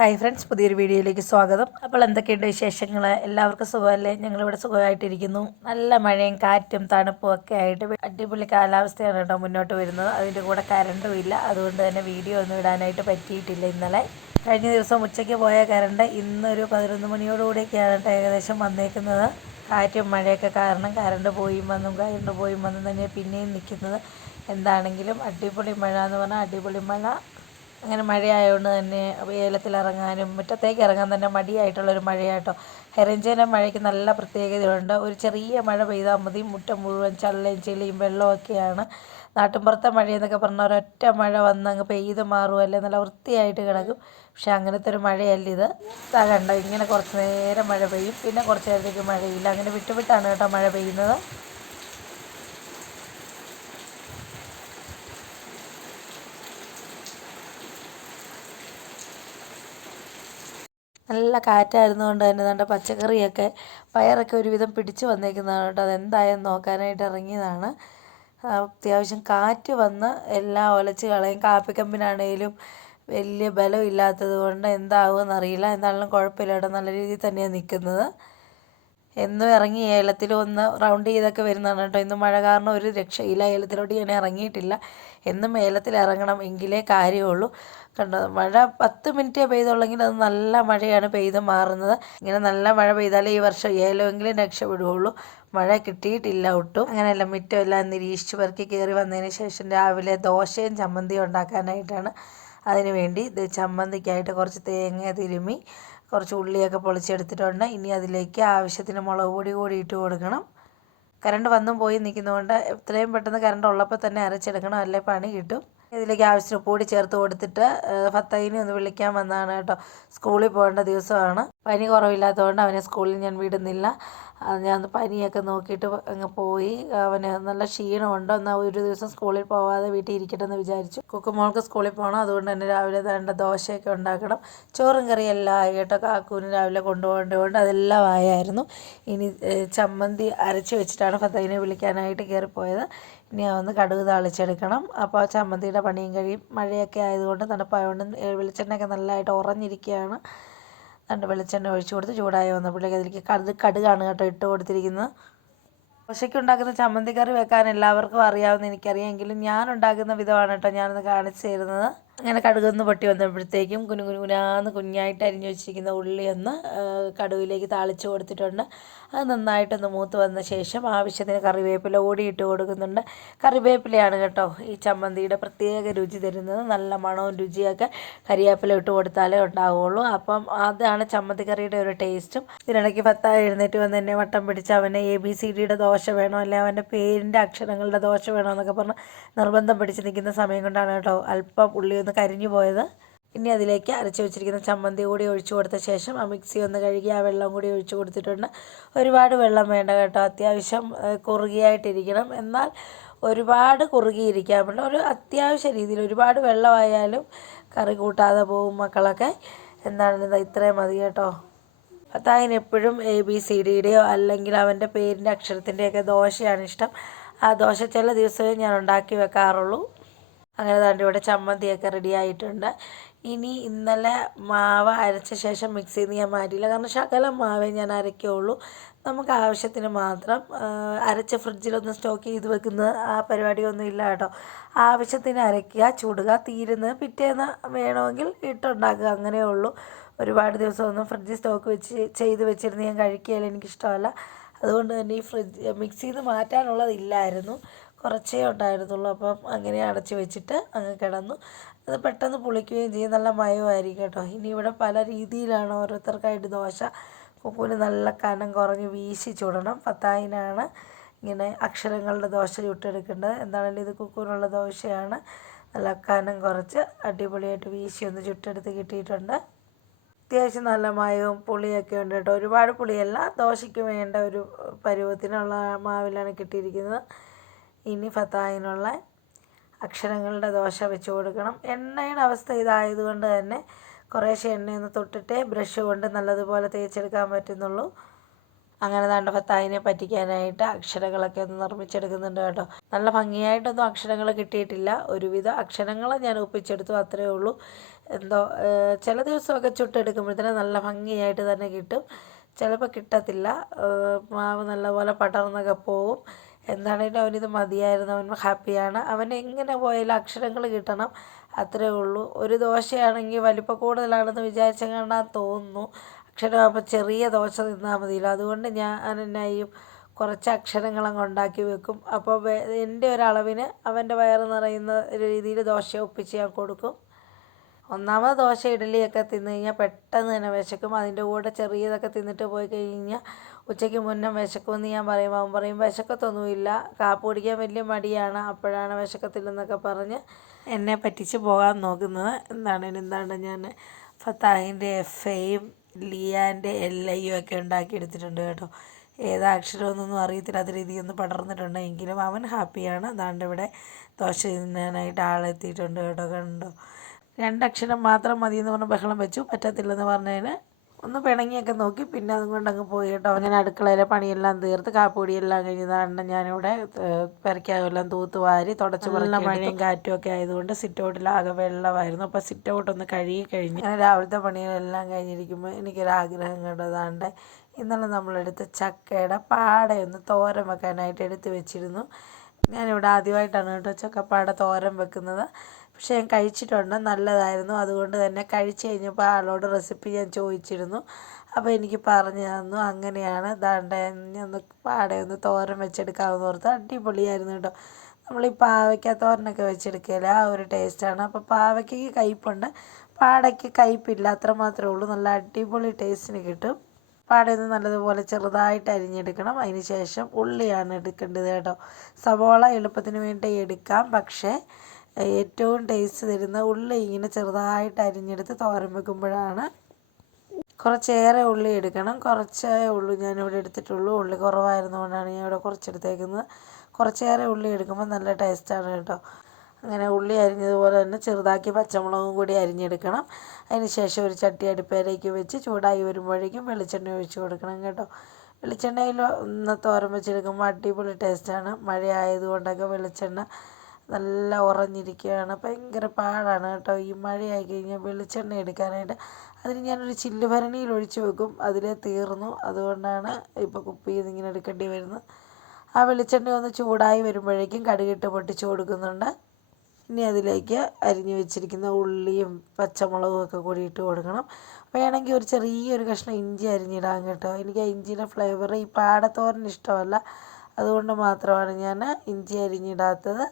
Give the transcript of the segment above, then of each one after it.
Hi friends, പുതിയൊരു വീഡിയോയിലേക്ക് സ്വാഗതം. അപ്പോൾ എന്തൊക്കെയുണ്ട് വിശേഷങ്ങൾ? എല്ലാവർക്കും സുഖമല്ലേ? ഞങ്ങളിവിടെ സുഖമായിട്ടിരിക്കുന്നു. നല്ല മഴയും കാറ്റും തണുപ്പും ഒക്കെ ആയിട്ട് അടിപൊളി കാലാവസ്ഥയാണ് കേട്ടോ മുന്നോട്ട് വരുന്നത്. അതിൻ്റെ കൂടെ കറണ്ടും ഇല്ല, അതുകൊണ്ട് തന്നെ വീഡിയോ ഒന്നും ഇടാനായിട്ട് പറ്റിയിട്ടില്ല ഇന്നലെ. കഴിഞ്ഞ ദിവസം ഉച്ചയ്ക്ക് പോയ കറണ്ട് ഇന്നൊരു 11 മണിയോടുകൂടിയൊക്കെയാണ് കേട്ടോ ഏകദേശം വന്നേക്കുന്നത്. കാറ്റും മഴയൊക്കെ കാരണം കറണ്ട് പോയും വന്നും തന്നെ പിന്നെയും നിൽക്കുന്നത്. എന്താണെങ്കിലും അടിപൊളി മഴ എന്ന് പറഞ്ഞാൽ അടിപൊളി മഴ. അങ്ങനെ മഴയായതുകൊണ്ട് തന്നെ ഏലത്തിലിറങ്ങാനും മുറ്റത്തേക്ക് ഇറങ്ങാൻ തന്നെ മടിയായിട്ടുള്ളൊരു മഴയാട്ടോ. ഹൈറേഞ്ചിലെ മഴയ്ക്ക് നല്ല പ്രത്യേകതയുണ്ട്. ഒരു ചെറിയ മഴ പെയ്താൽ മതി, മുറ്റം മുഴുവൻ ചള്ളയും ചെളിയും വെള്ളമൊക്കെയാണ്. നാട്ടിൻപുറത്തെ മഴയെന്നൊക്കെ പറഞ്ഞാൽ ഒരൊറ്റ മഴ വന്ന് അങ്ങ് പെയ്ത് മാറുമല്ലേ, നല്ല വൃത്തിയായിട്ട് കിടക്കും. പക്ഷെ അങ്ങനത്തെ ഒരു മഴയല്ല ഇത്. ഇതാ കണ്ടോ, ഇങ്ങനെ കുറച്ച് നേരം മഴ പെയ്യും, പിന്നെ കുറച്ച് നേരത്തേക്ക് മഴയില്ല. അങ്ങനെ വിട്ടുവിട്ടാണ് കേട്ടോ മഴ പെയ്യുന്നത്. നല്ല കാറ്റായിരുന്നുകൊണ്ട് തന്നെ നമ്മുടെ പച്ചക്കറിയൊക്കെ പയറൊക്കെ ഒരുവിധം പിടിച്ചു വന്നേക്കുന്നതാണ് കേട്ടോ. അതെന്തായെന്ന് നോക്കാനായിട്ട് ഇറങ്ങിയതാണ്. അത്യാവശ്യം കാറ്റ് വന്ന് എല്ലാം ഒലച്ച് കളയും. കാപ്പിക്കമ്പിനാണേലും വലിയ ബലം ഇല്ലാത്തത് കൊണ്ട് എന്താകുമെന്നറിയില്ല. എന്താണെങ്കിലും കുഴപ്പമില്ല കേട്ടോ, നല്ല രീതിയിൽ തന്നെയാണ് നിൽക്കുന്നത്. എന്നും ഇറങ്ങി ഏലത്തിൽ ഒന്ന് റൗണ്ട് ചെയ്തൊക്കെ വരുന്നതാണ് കേട്ടോ. ഇന്ന് മഴ കാരണം ഒരു രക്ഷയില്ല, ഏലത്തിലോട്ട് ഞാൻ ഇറങ്ങിയിട്ടില്ല. എന്നും ഏലത്തിൽ ഇറങ്ങണം എങ്കിലേ കാര്യമുള്ളൂ. കണ്ടോ, മഴ 10 മിനിറ്റേ പെയ്തുള്ളെങ്കിൽ അത് നല്ല മഴയാണ് പെയ്ത് മാറുന്നത്. ഇങ്ങനെ നല്ല മഴ പെയ്താലേ ഈ വർഷം ഏലമെങ്കിലും രക്ഷപ്പെടുകയുള്ളൂ. മഴ കിട്ടിയിട്ടില്ല ഒട്ടും. അങ്ങനെയല്ല, മുറ്റമെല്ലാം നിരീക്ഷിച്ച് പെറുക്കി കയറി വന്നതിന് ശേഷം രാവിലെ ദോശയും ചമ്മന്തിയും ഉണ്ടാക്കാനായിട്ടാണ്. അതിന് വേണ്ടി ചമ്മന്തിക്കായിട്ട് കുറച്ച് തേങ്ങ തിരുമ്മി കുറച്ച് ഉള്ളിയൊക്കെ പൊളിച്ചെടുത്തിട്ടുണ്ട്. ഇനി അതിലേക്ക് ആവശ്യത്തിന് മുളക് പൊടി കൂടി ഇട്ട് കൊടുക്കണം. കറണ്ട് വന്നും പോയി നിൽക്കുന്നതുകൊണ്ട് എത്രയും പെട്ടെന്ന് കറണ്ട് ഉള്ളപ്പോൾ തന്നെ അരച്ചെടുക്കണം, അല്ലേ പണി കിട്ടും. ഇതിലേക്ക് ആവശ്യത്തിന് ഉപ്പ് കൂടി ചേർത്ത് കൊടുത്തിട്ട് ഫത്തായിനെ ഒന്ന് വിളിക്കാൻ വന്നതാണ് കേട്ടോ. സ്കൂളിൽ പോകേണ്ട ദിവസമാണ്. പനി കുറവില്ലാത്തതുകൊണ്ട് അവനെ സ്കൂളിൽ ഞാൻ വിടുന്നില്ല. ഞാൻ പനിയൊക്കെ നോക്കിയിട്ട് അങ്ങ് പോയി. അവന് നല്ല ക്ഷീണമുണ്ട്. എന്നാൽ ഒരു ദിവസം സ്കൂളിൽ പോവാതെ വീട്ടിൽ ഇരിക്കട്ടെ എന്ന് വിചാരിച്ചു. കുക്കുമോൾക്ക് സ്കൂളിൽ പോകണം, അതുകൊണ്ട് തന്നെ രാവിലെ വേണ്ട ദോശയൊക്കെ ഉണ്ടാക്കണം. ചോറും കറിയും എല്ലാം ആയി കേട്ടോ. കാക്കൂന് രാവിലെ കൊണ്ടുപോകേണ്ടതുകൊണ്ട് അതെല്ലാം ആയായിരുന്നു. ഇനി ചമ്മന്തി അരച്ച് വെച്ചിട്ടാണ് ഫത്തായിനെ വിളിക്കാനായിട്ട് കയറിപ്പോയത്. ഇനി അതൊന്ന് കടുക് താളിച്ചെടുക്കണം. അപ്പോൾ ചമ്മന്തിയുടെ പണിയും കഴിയും. മഴയൊക്കെ ആയതുകൊണ്ട് തണുപ്പായതുകൊണ്ട് വെളിച്ചെണ്ണയൊക്കെ നല്ലതായിട്ട് ഉറഞ്ഞിരിക്കുകയാണ്. രണ്ട് വെളിച്ചെണ്ണ ഒഴിച്ചു കൊടുത്ത് ചൂടായി വന്നപ്പോഴേക്ക് അതിലേക്ക് കടുകാണ് കേട്ടോ ഇട്ട് കൊടുത്തിരിക്കുന്നത്. ദോശയ്ക്ക് ഉണ്ടാക്കുന്ന ചമ്മന്തിക്കറി വെക്കാൻ എല്ലാവർക്കും അറിയാവുന്ന എനിക്കറിയാം, എങ്കിലും ഞാൻ ഉണ്ടാക്കുന്ന വിധമാണ് കേട്ടോ ഞാനൊന്ന് കാണിച്ചു തരുന്നത്. അങ്ങനെ കടുകൊന്ന് പൊട്ടി വന്നപ്പോഴത്തേക്കും കുനുകുനാന്ന് കുഞ്ഞായിട്ട് അരിഞ്ഞു വെച്ചിരിക്കുന്ന ഉള്ളി ഒന്ന് കടുകിലേക്ക് താളിച്ച് കൊടുത്തിട്ടുണ്ട്. അത് നന്നായിട്ടൊന്ന് മൂത്ത് വന്ന ശേഷം ആവശ്യത്തിന് കറിവേപ്പില കൂടി ഇട്ട് കൊടുക്കുന്നുണ്ട്. കറിവേപ്പിലയാണ് കേട്ടോ ഈ ചമ്മന്തിയുടെ പ്രത്യേക രുചി തരുന്നത്. നല്ല മണവും രുചിയൊക്കെ കരിവേപ്പില ഇട്ട് കൊടുത്താലേ ഉണ്ടാവുകയുള്ളൂ. അപ്പം അതാണ് ചമ്മന്തിക്കറിയുടെ ഒരു ടേസ്റ്റും. ഇതിനിടയ്ക്ക് ഫത്തായി എഴുന്നേറ്റ് വന്ന് എന്നെ വട്ടം പിടിച്ച് അവന് ABCDയുടെ ദോശ വേണോ, അല്ലെ അവൻ്റെ പേരിൻ്റെ അക്ഷരങ്ങളുടെ ദോശ വേണോ എന്നൊക്കെ പറഞ്ഞ് നിർബന്ധം പിടിച്ച് നിൽക്കുന്ന സമയം കൊണ്ടാണ് കേട്ടോ അല്പം ഉള്ളി ഒന്ന് കരിഞ്ഞു പോയത്. ഇനി അതിലേക്ക് അരച്ച് വെച്ചിരിക്കുന്ന ചമ്മന്തി കൂടി ഒഴിച്ചു കൊടുത്ത ശേഷം ആ മിക്സി ഒന്ന് കഴുകി ആ വെള്ളം കൂടി ഒഴിച്ചു കൊടുത്തിട്ടുണ്ട്. ഒരുപാട് വെള്ളം വേണ്ട കേട്ടോ, അത്യാവശ്യം കുറുകിയായിട്ടിരിക്കണം. എന്നാൽ ഒരുപാട് കുറുകിയിരിക്കാൻ പറ്റില്ല, ഒരു അത്യാവശ്യ രീതിയിൽ. ഒരുപാട് വെള്ളമായാലും കറി കൂട്ടാതെ പോകും മക്കളൊക്കെ. എന്താണെന്ന് ഇത്രയും മതി കേട്ടോ. ഭർത്താവിന് എപ്പോഴും ABCDയുടെയോ അല്ലെങ്കിൽ അവൻ്റെ പേരിൻ്റെ അക്ഷരത്തിൻ്റെയൊക്കെ ദോശയാണ് ഇഷ്ടം. ആ ദോശ ചില ദിവസമേ ഞാൻ ഉണ്ടാക്കി വെക്കാറുള്ളൂ. അങ്ങനെ തന്നെ ഇവിടെ ചമ്മന്തിയൊക്കെ റെഡി ആയിട്ടുണ്ട്. ഇനി ഇന്നലെ മാവ് അരച്ച ശേഷം മിക്സിയിൽ നിന്ന് ഞാൻ മാറ്റിയില്ല, കാരണം ശകലം മാവേ ഞാൻ അരയ്ക്കുകയുള്ളൂ. നമുക്ക് ആവശ്യത്തിന് മാത്രം അരച്ച് ഫ്രിഡ്ജിലൊന്ന് സ്റ്റോക്ക് ചെയ്ത് വെക്കുന്ന ആ പരിപാടിയൊന്നും ഇല്ല കേട്ടോ. ആവശ്യത്തിന് അരയ്ക്കുക, ചുടുക, തീരുന്നത് പിറ്റേന്ന് വേണമെങ്കിൽ ഇട്ടുണ്ടാക്കുക, അങ്ങനെയേ ഉള്ളൂ. ഒരുപാട് ദിവസമൊന്നും ഫ്രിഡ്ജിൽ സ്റ്റോക്ക് ചെയ്ത് വെച്ചിരുന്ന് ഞാൻ കഴിക്കുകയില്ല, എനിക്കിഷ്ടമല്ല. അതുകൊണ്ട് തന്നെ ഈ മിക്സിയിൽ നിന്ന് മാറ്റാനുള്ളതില്ലായിരുന്നു, കുറച്ചേ ഉണ്ടായിരുന്നുള്ളൂ. അപ്പം അങ്ങനെ അടച്ച് വെച്ചിട്ട് അങ്ങ് കിടന്നു. അത് പെട്ടെന്ന് പുളിക്കുകയും ചെയ്യും, നല്ല മയമായിരിക്കും കേട്ടോ. ഇനി ഇവിടെ പല രീതിയിലാണ് ഓരോരുത്തർക്കായിട്ട് ദോശ. കുക്കുവിന് നല്ല കനം കുറഞ്ഞ് വീശി ചുടണം. ഫത്തായിനാണ് ഇങ്ങനെ അക്ഷരങ്ങളുടെ ദോശ ചുട്ടെടുക്കേണ്ടത്. എന്താണെങ്കിലും ഇത് കുക്കുവിനുള്ള ദോശയാണ്. നല്ല കനം കുറച്ച് അടിപൊളിയായിട്ട് വീശി ഒന്ന് ചുട്ടെടുത്ത് കിട്ടിയിട്ടുണ്ട്. അത്യാവശ്യം നല്ല മയവും പുളിയൊക്കെ ഉണ്ട് കേട്ടോ. ഒരുപാട് പുളിയല്ല, ദോശയ്ക്ക് വേണ്ട ഒരു പരുവത്തിനുള്ള മാവിലാണ് കിട്ടിയിരിക്കുന്നത്. ഇനി ഫത്തായിനുള്ള അക്ഷരങ്ങളുടെ ദോശ വെച്ച് കൊടുക്കണം. എണ്ണയുടെ അവസ്ഥ ഇതായതുകൊണ്ട് തന്നെ കുറേശ്ശെ എണ്ണയൊന്ന് തൊട്ടിട്ടേ ബ്രഷ് കൊണ്ട് നല്ലതുപോലെ തേച്ചെടുക്കാൻ പറ്റുന്നുള്ളൂ. അങ്ങനെ ദാണ്ട ഫത്തായിനെ പറ്റിക്കാനായിട്ട് അക്ഷരങ്ങളൊക്കെ ഒന്ന് നിർമ്മിച്ചെടുക്കുന്നുണ്ട് കേട്ടോ. നല്ല ഭംഗിയായിട്ടൊന്നും അക്ഷരങ്ങൾ കിട്ടിയിട്ടില്ല, ഒരുവിധ അക്ഷരങ്ങൾ ഞാൻ ഒപ്പിച്ചെടുത്തു, അത്രയേ ഉള്ളൂ. എന്തോ ചില ദിവസമൊക്കെ ചുട്ടെടുക്കുമ്പോഴത്തേനും നല്ല ഭംഗിയായിട്ട് തന്നെ കിട്ടും, ചിലപ്പോൾ കിട്ടത്തില്ല. മാവ് നല്ലപോലെ പടർന്നൊക്കെ പോവും. എന്താണേലും അവനിത് മതിയായിരുന്നു, അവൻ ഹാപ്പിയാണ്. അവൻ എങ്ങനെ പോയാലും അക്ഷരങ്ങൾ കിട്ടണം, അത്രേ ഉള്ളൂ. ഒരു ദോശയാണെങ്കിൽ വലിപ്പം കൂടുതലാണെന്ന് വിചാരിച്ച കാണാൻ തോന്നുന്നു, അക്ഷരമാകുമ്പോൾ ചെറിയ ദോശ തിന്നാൽ മതിയല്ലോ. അതുകൊണ്ട് ഞാൻ എന്നാ ചെയ്യും, കുറച്ച് അക്ഷരങ്ങളങ്ങ് ഉണ്ടാക്കി വെക്കും. അപ്പോൾ എൻ്റെ ഒരളവിന് അവൻ്റെ വയറ് നിറയുന്ന രീതിയിൽ ദോശ ഒപ്പിച്ച് ഞാൻ കൊടുക്കും. ഒന്നാമത് ദോശ ഇഡ്ഡലിയൊക്കെ തിന്ന് കഴിഞ്ഞാൽ പെട്ടെന്ന് തന്നെ വിശക്കും. അതിൻ്റെ കൂടെ ചെറിയതൊക്കെ തിന്നിട്ട് പോയി കഴിഞ്ഞാൽ ഉച്ചയ്ക്ക് മുന്നേ വിശക്കുമെന്ന് ഞാൻ പറയുമ്പോൾ അവൻ പറയും വിശക്കത്തൊന്നുമില്ല, കാപ്പി കുടിക്കാൻ വലിയ മടിയാണ്, അപ്പോഴാണ് വിശക്കത്തില്ലെന്നൊക്കെ പറഞ്ഞ് എന്നെ പറ്റിച്ച് പോകാൻ നോക്കുന്നത്. എന്താണ് ഞാൻ ഫത്താഹിൻ്റെ എഫയും ലിയാൻ്റെ എല്ലയും ഒക്കെ ഉണ്ടാക്കിയെടുത്തിട്ടുണ്ട് കേട്ടോ. ഏതാ അക്ഷരമൊന്നും അറിയത്തില്ലാത്ത രീതിയൊന്ന് പടർന്നിട്ടുണ്ട്, എങ്കിലും അവൻ ഹാപ്പിയാണ്. അതാണ്ട് ഇവിടെ ദോശ തിന്നാനായിട്ട് ആളെത്തിയിട്ടുണ്ട് കേട്ടോ. കണ്ടോ, രണ്ടക്ഷരം മാത്രം മതിയെന്ന് പറഞ്ഞ് ബഹളം വെച്ചു. പറ്റത്തില്ലെന്ന് പറഞ്ഞതിന് ഒന്ന് പിണങ്ങിയൊക്കെ നോക്കി, പിന്നെ അതും കൊണ്ടങ്ങ് പോയി കേട്ടോ. അവൻ അടുക്കളയിലെ പണിയെല്ലാം തീർത്ത് കാപ്പുപൊടിയെല്ലാം കഴിഞ്ഞതാണ് ഞാനിവിടെ പെരയ്ക്കകമെല്ലാം തൂത്തുവാരി തുടച്ച് നല്ല മഴയും കാറ്റും ഒക്കെ ആയതുകൊണ്ട് സിറ്റ് ഔട്ടിലാകെ വെള്ളമായിരുന്നു. അപ്പോൾ സിറ്റ് ഔട്ടൊന്ന് കഴുകി കഴിഞ്ഞ് അങ്ങനെ രാവിലത്തെ പണികളെല്ലാം കഴിഞ്ഞിരിക്കുമ്പോൾ എനിക്കൊരാഗ്രഹം കണ്ടതാണ്ട് ഇന്നലെ നമ്മളെടുത്ത് ചക്കയുടെ പാടയൊന്ന് തോരൻ വെക്കാനായിട്ട് എടുത്ത് വെച്ചിരുന്നു. ഞാനിവിടെ ആദ്യമായിട്ടാണ് കേട്ടോ ചക്കപ്പാട തോരൻ വെക്കുന്നത്, പക്ഷേ ഞാൻ കഴിച്ചിട്ടുണ്ട്, നല്ലതായിരുന്നു. അതുകൊണ്ട് തന്നെ കഴിച്ച് കഴിഞ്ഞപ്പോൾ ആളോട് റെസിപ്പി ഞാൻ ചോദിച്ചിരുന്നു, അപ്പോൾ എനിക്ക് പറഞ്ഞു തന്നു. അങ്ങനെയാണ് ദാണ്ട ഒന്ന് പാടയൊന്ന് തോരൻ വെച്ചെടുക്കാമെന്ന് ഓർത്ത്. അടിപൊളിയായിരുന്നു കേട്ടോ. നമ്മൾ ഈ പാവയ്ക്ക തോരനൊക്കെ വെച്ചെടുക്കില്ല, ആ ഒരു ടേസ്റ്റാണ്. അപ്പോൾ പാവയ്ക്കയ്ക്ക് കയ്പ്പുണ്ട്, പാടയ്ക്ക് കയ്പ്പില്ല, അത്ര മാത്രമേ ഉള്ളൂ. നല്ല അടിപൊളി ടേസ്റ്റിന് കിട്ടും. പാടയൊന്ന് നല്ലതുപോലെ ചെറുതായിട്ട് അരിഞ്ഞെടുക്കണം. അതിന് ശേഷം ഉള്ളിയാണ് എടുക്കേണ്ടത് കേട്ടോ. സവോള എളുപ്പത്തിന് വേണ്ടി എടുക്കാം, പക്ഷേ ഏറ്റവും ടേസ്റ്റ് തരുന്ന ഉള്ളി ഇങ്ങനെ ചെറുതായിട്ട് അരിഞ്ഞെടുത്ത് തോരൻ വെക്കുമ്പോഴാണ്. കുറച്ചേറെ ഉള്ളി എടുക്കണം, കുറച്ചേ ഉള്ളൂ ഞാനിവിടെ എടുത്തിട്ടുള്ളൂ. ഉള്ളി കുറവായിരുന്നുകൊണ്ടാണ് ഞാൻ ഇവിടെ കുറച്ചെടുത്തേക്കുന്നത്. കുറച്ചേറെ ഉള്ളി എടുക്കുമ്പോൾ നല്ല ടേസ്റ്റാണ് കേട്ടോ. അങ്ങനെ ഉള്ളി അരിഞ്ഞതുപോലെ തന്നെ ചെറുതാക്കി പച്ചമുളകും കൂടി അരിഞ്ഞെടുക്കണം. അതിന് ശേഷം ഒരു ചട്ടി അടുപ്പേലേക്ക് വെച്ച് ചൂടായി വരുമ്പോഴേക്കും വെളിച്ചെണ്ണ ഒഴിച്ച് കൊടുക്കണം കേട്ടോ. വെളിച്ചെണ്ണയിൽ ഒന്ന് തോരൻ വെച്ചെടുക്കുമ്പോൾ അടിപൊളി ടേസ്റ്റാണ്. മഴ ആയതുകൊണ്ടൊക്കെ വെളിച്ചെണ്ണ നല്ല ഉറഞ്ഞിരിക്കുകയാണ്, ഭയങ്കര പാടാണ് കേട്ടോ ഈ മഴയായി കഴിഞ്ഞാൽ വെളിച്ചെണ്ണ എടുക്കാനായിട്ട്. അതിന് ഞാനൊരു ചില്ല് ഭരണിയിൽ ഒഴിച്ച് വെക്കും, അതിലേ തീർന്നു. അതുകൊണ്ടാണ് ഇപ്പോൾ കുപ്പിയിൽ നിന്ന് ഇങ്ങനെ എടുക്കേണ്ടി വരുന്നത്. ആ വെളിച്ചെണ്ണ ഒന്ന് ചൂടായി വരുമ്പോഴേക്കും കടുകിട്ട് പൊട്ടിച്ച് കൊടുക്കുന്നുണ്ട്. ഇനി അതിലേക്ക് അരിഞ്ഞു വെച്ചിരിക്കുന്ന ഉള്ളിയും പച്ചമുളകും ഒക്കെ കൂടി ഇട്ട് കൊടുക്കണം. വേണമെങ്കിൽ ഒരു ചെറിയൊരു കഷ്ണം ഇഞ്ചി അരിഞ്ഞിടാം കേട്ടോ. എനിക്ക് ആ ഇഞ്ചിയുടെ ഫ്ലേവർ ഈ പാടത്തോരന് ഇഷ്ടമല്ല, അതുകൊണ്ട് മാത്രമാണ് ഞാൻ ഇഞ്ചി അരിഞ്ഞിടാത്തത്.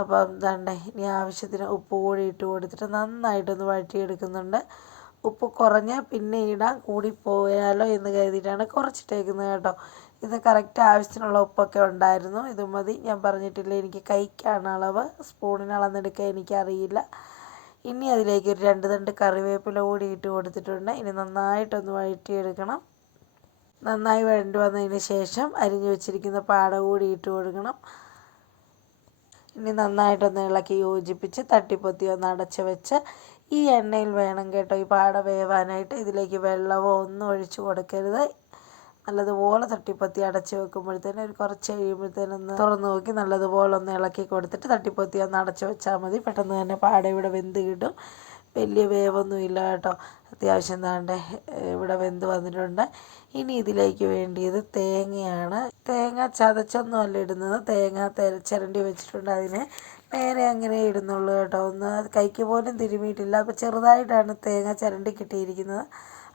അപ്പം ദാണ്ടേ ഇനി ആവശ്യത്തിന് ഉപ്പ് കൂടി ഇട്ട് കൊടുത്തിട്ട് നന്നായിട്ടൊന്ന് വഴറ്റിയെടുക്കുന്നുണ്ട്. ഉപ്പ് കുറഞ്ഞാൽ പിന്നെ ഇടാം, കൂടിപ്പോയാലോ എന്ന് കരുതിയിട്ടാണ് കുറച്ചിട്ടേക്കുന്നത് കേട്ടോ. ഇത് കറക്റ്റ് ആവശ്യത്തിനുള്ള ഉപ്പൊക്കെ ഉണ്ടായിരുന്നു, ഇത് മതി. ഞാൻ പറഞ്ഞിട്ടില്ല എനിക്ക് കൈക്കാണ് അളവ്, സ്പൂണിന് അളന്നെടുക്കാൻ എനിക്കറിയില്ല. ഇനി അതിലേക്ക് ഒരു 2 തണ്ട് കറിവേപ്പില കൂടി ഇട്ട് കൊടുത്തിട്ടുണ്ട്. ഇനി നന്നായിട്ടൊന്ന് വഴറ്റിയെടുക്കണം. നന്നായി വഴണ്ടി വന്നതിന് ശേഷം അരിഞ്ഞു വെച്ചിരിക്കുന്ന പാട കൂടി ഇട്ട് കൊടുക്കണം. ഇനി നന്നായിട്ടൊന്ന് ഇളക്കി യോജിപ്പിച്ച് തട്ടിപ്പൊത്തി ഒന്ന് അടച്ച് വെച്ച് ഈ എണ്ണയിൽ വേണം കേട്ടോ ഈ പാട വേവാനായിട്ട്. ഇതിലേക്ക് വെള്ളമോ ഒന്നും ഒഴിച്ച് കൊടുക്കരുത്. നല്ലതുപോലെ തട്ടിപ്പൊത്തി അടച്ച് വെക്കുമ്പോഴത്തേനും ഒരു കുറച്ച് കഴിയുമ്പോഴത്തേനൊന്ന് തുറന്ന് നോക്കി നല്ലതുപോലെ ഒന്ന് ഇളക്കി കൊടുത്തിട്ട് തട്ടിപ്പൊത്തി ഒന്ന് അടച്ച് വെച്ചാൽ മതി. പെട്ടെന്ന് തന്നെ പാട ഇവിടെ വെന്ത് കിട്ടും. വലിയ വേവൊന്നും ഇല്ല കേട്ടോ, അത്യാവശ്യം താണ്ടെ ഇവിടെ വെന്ത് വന്നിട്ടുണ്ട്. ഇനി ഇതിലേക്ക് വേണ്ടിയത് തേങ്ങയാണ്. തേങ്ങ ചതച്ചൊന്നുമല്ല ഇടുന്നത്, തേങ്ങ ചിരണ്ടി വെച്ചിട്ടുണ്ട്, അതിനെ നേരെ അങ്ങനെ ഇടുന്നുള്ളൂ കേട്ടോ. ഒന്ന് കൈക്ക് പോലും തിരുമിയിട്ടില്ല. അപ്പോൾ ചെറുതായിട്ടാണ് തേങ്ങ ചിരണ്ടി കിട്ടിയിരിക്കുന്നത്,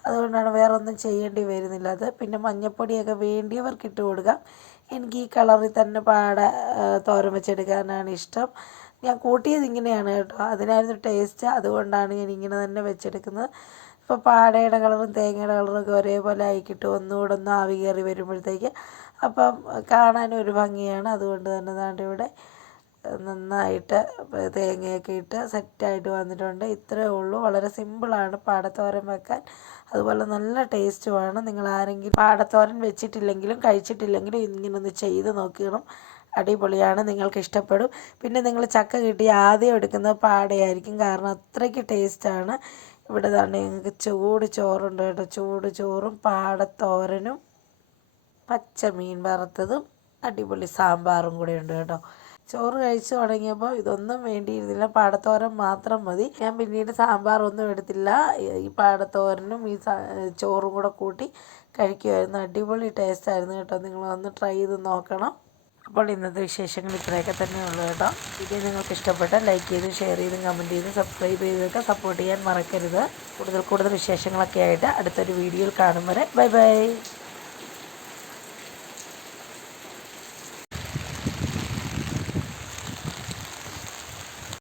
അതുകൊണ്ടാണ് വേറെ ഒന്നും ചെയ്യേണ്ടി വരുന്നില്ല. അത് പിന്നെ മഞ്ഞൾപ്പൊടിയൊക്കെ വേണ്ടിയവർക്ക് ഇട്ട് കൊടുക്കാം. എനിക്ക് ഈ കളറിൽ തന്നെ പാട തോരൻ വെച്ചെടുക്കാനാണ് ഇഷ്ടം. ഞാൻ കൂട്ടിയത് ഇങ്ങനെയാണ് കേട്ടോ, അതിനായിരുന്നു ടേസ്റ്റ്, അതുകൊണ്ടാണ് ഞാൻ ഇങ്ങനെ തന്നെ വെച്ചെടുക്കുന്നത്. ഇപ്പോൾ പാടയുടെ കളറും തേങ്ങയുടെ കളറും ഒക്കെ ഒരേപോലെ ആയി കിട്ടും, ഒന്നുകൂടെ ഒന്ന് ആവി കയറി വരുമ്പോഴത്തേക്ക്. അപ്പം കാണാനും ഒരു ഭംഗിയാണ്. അതുകൊണ്ട് തന്നെ ദാണ്ട് ഇവിടെ നന്നായിട്ട് തേങ്ങയൊക്കെ ഇട്ട് സെറ്റായിട്ട് വന്നിട്ടുണ്ട്. ഇത്രയേ ഉള്ളൂ, വളരെ സിമ്പിളാണ് പാടത്തോരൻ വെക്കാൻ, അതുപോലെ നല്ല ടേസ്റ്റുമാണ്. നിങ്ങൾ ആരെങ്കിലും പാടത്തോരൻ വെച്ചിട്ടില്ലെങ്കിലും കഴിച്ചിട്ടില്ലെങ്കിലും ഇങ്ങനൊന്ന് ചെയ്ത് നോക്കണം, അടിപൊളിയാണ്, നിങ്ങൾക്ക് ഇഷ്ടപ്പെടും. പിന്നെ നിങ്ങൾ ചക്ക കിട്ടി ആദ്യം എടുക്കുന്നത് പാടയായിരിക്കും, കാരണം അത്രയ്ക്ക് ടേസ്റ്റാണ്. ഇവിടെ തന്നെ ഞങ്ങൾക്ക് ചൂട് ചോറുണ്ട് കേട്ടോ, ചൂട് ചോറും പാടത്തോരനും പച്ച മീൻ വറുത്തതും അടിപൊളി സാമ്പാറും കൂടെ ഉണ്ട് കേട്ടോ. ചോറ് കഴിച്ച് തുടങ്ങിയപ്പോൾ ഇതൊന്നും വേണ്ടിയിരുന്നില്ല, പാടത്തോരൻ മാത്രം മതി. ഞാൻ പിന്നീട് സാമ്പാറൊന്നും എടുത്തില്ല, ഈ പാടത്തോരനും ഈ ചോറും കൂടെ കൂട്ടി കഴിക്കുമായിരുന്നു. അടിപൊളി ടേസ്റ്റായിരുന്നു കേട്ടോ. നിങ്ങളൊന്ന് ട്രൈ ചെയ്ത് നോക്കണം. അപ്പോൾ ഇന്നത്തെ വിശേഷങ്ങൾ ഇത്രയൊക്കെ തന്നെ ഉള്ളൂ കേട്ടോ. വീഡിയോ നിങ്ങൾക്ക് ഇഷ്ടപ്പെട്ടാൽ ലൈക്ക് ചെയ്ത് ഷെയർ ചെയ്തും കമൻറ്റ് ചെയ്തും സബ്സ്ക്രൈബ് ചെയ്തൊക്കെ സപ്പോർട്ട് ചെയ്യാൻ മറക്കരുത്. കൂടുതൽ വിശേഷങ്ങളൊക്കെ ആയിട്ട് അടുത്തൊരു വീഡിയോയിൽ കാണും വരെ ബൈ ബൈ.